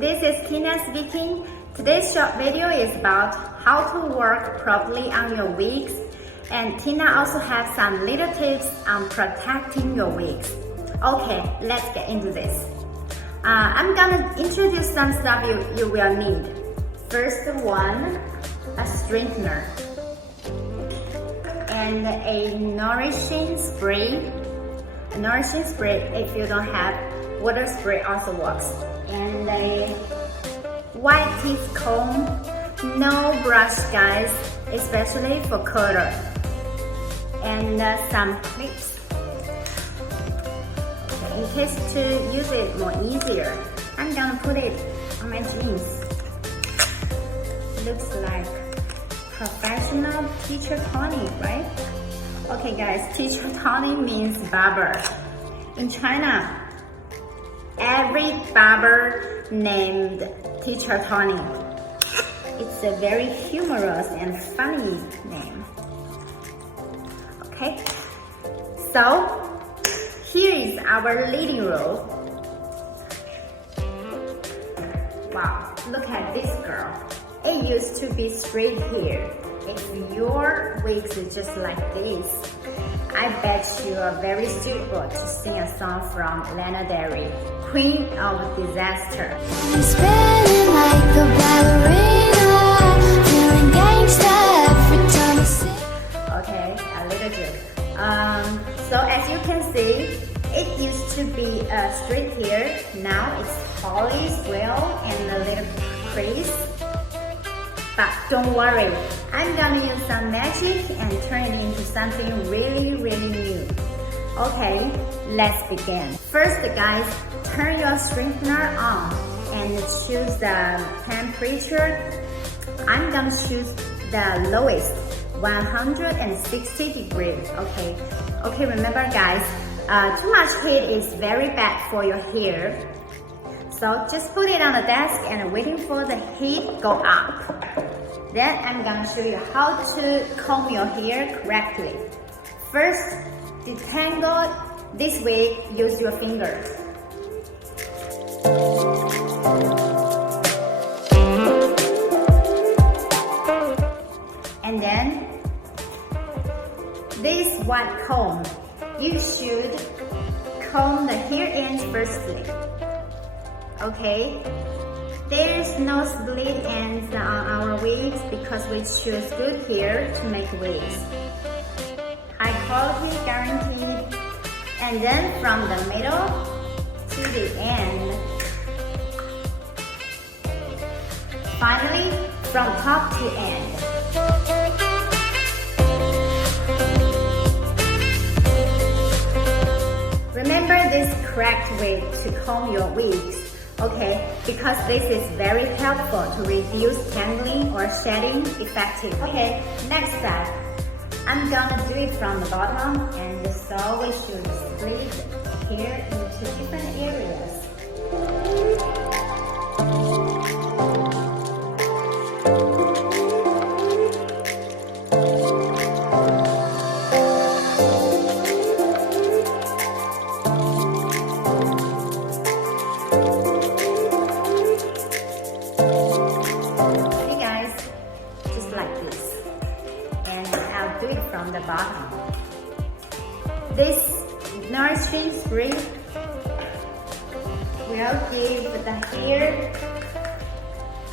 this is Tina speaking. Today's short video is about how to work properly on your wigs, and Tina also has some little tips on protecting your wigs. Okay, let's get into this. I'm gonna introduce some stuff you will need. First one, a straightener and a nourishing spray. A nourishing spray, if you don't have, water spray also works. And a white teeth comb, no brush guys, especially for curler. And some clips. In case to use it more easier, I'm gonna put it on my jeans. Looks like professional teacher Tony, right? Okay guys, teacher Tony means barber. In China, every barber named teacher Tony. It's a very humorous and funny name. Okay, so here is our leading roll. Wow, look at this girl. It used to be straight hair. If your wigs is just like this, I bet you are very suitable to sing a song from Lana Del Rey, Queen of Disaster. I'm spinning like a ballerina, feeling gangsta every time I sing. Okay, a little joke. So as you can see, it used to be a straight hair. Now it's polished well and a little crease. But don't worry, I'm gonna use some magic and turn it into something really new. Okay, let's begin. First guys, turn your straightener on and choose the temperature. I'm gonna choose the lowest, 160 degrees, okay? Okay, remember guys, too much heat is very bad for your hair. So just put it on the desk and waiting for the heat go up. Then I'm gonna show you how to comb your hair correctly. First, detangle this wig, use your fingers. And then, this white comb, you should comb the hair ends firstly. Okay, there's no split ends on our wigs because we choose good hair to make wigs. High quality guaranteed. And then from the middle to the end. Finally, from top to end. Remember this correct way to comb your wigs. Okay, because this is very helpful to reduce tangling or shedding effectively. Okay, next step. I'm gonna do it from the bottom, and just always should split hair into different areas. Do it from the bottom. This nourishing spray will give the hair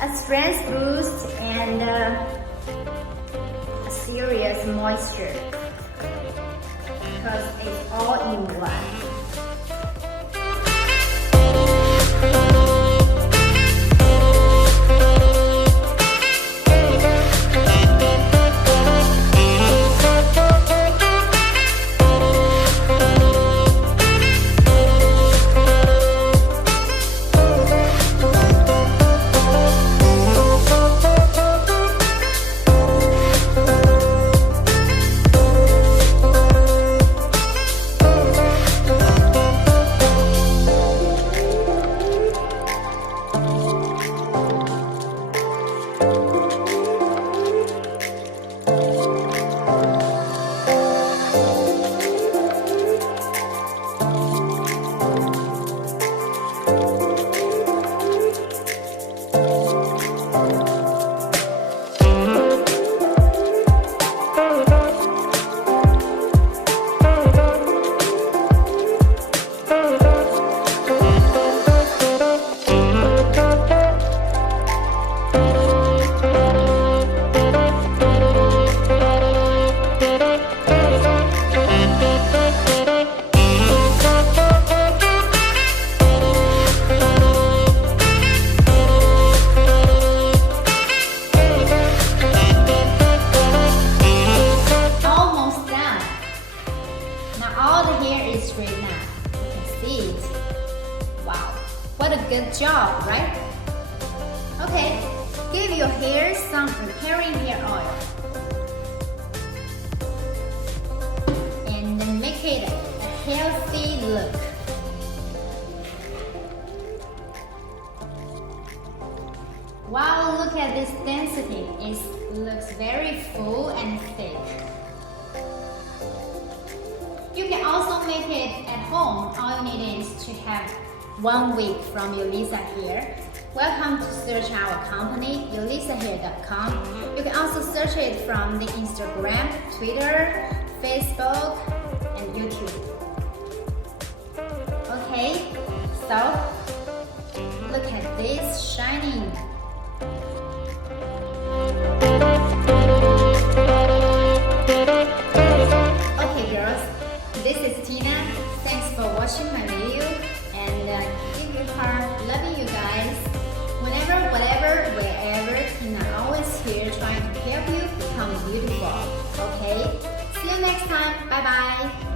a strength boost and a serious moisture because it's all in one. good job, right? Okay, give your hair some repairing hair oil. And then make it a healthy look. Wow, look at this density. It looks very full and thick. You can also make it at home. All you need is to have 1 wig from Yolissa Hair. Welcome to search our company, yolissahair.com. You can also search it from the Instagram, Twitter, Facebook, and YouTube. Okay, so look at this shining. Okay girls, this is Tina. Thanks for watching my video and give your heart, loving you guys. Whenever, whatever, wherever, Tina always here trying to help you become beautiful. Okay, see you next time. Bye bye.